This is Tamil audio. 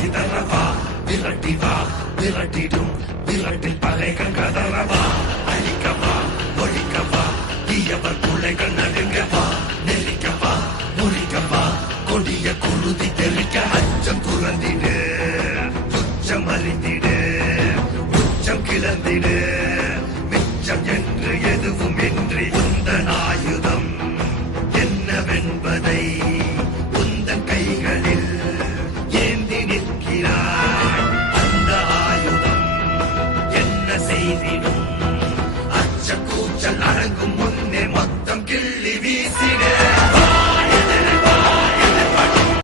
சிதறவா விரட்டிவா விரட்டிடும் விரட்டில் பகைகள் கதறவா அழிக்கவா ஒழிக்கவா தீயவர் பிள்ளைகள் நடுங்கவா நெருக்கவா முறிக்கவா கொடிய குருதி தெளிக்க அச்சம் துறந்திடு துச்சம் அறிந்திடு உச்சம் கிளந்திடு மிச்சம் என்று எதுவும் இன்றி உந்தன் ஆயுதம் என்னவென்பதை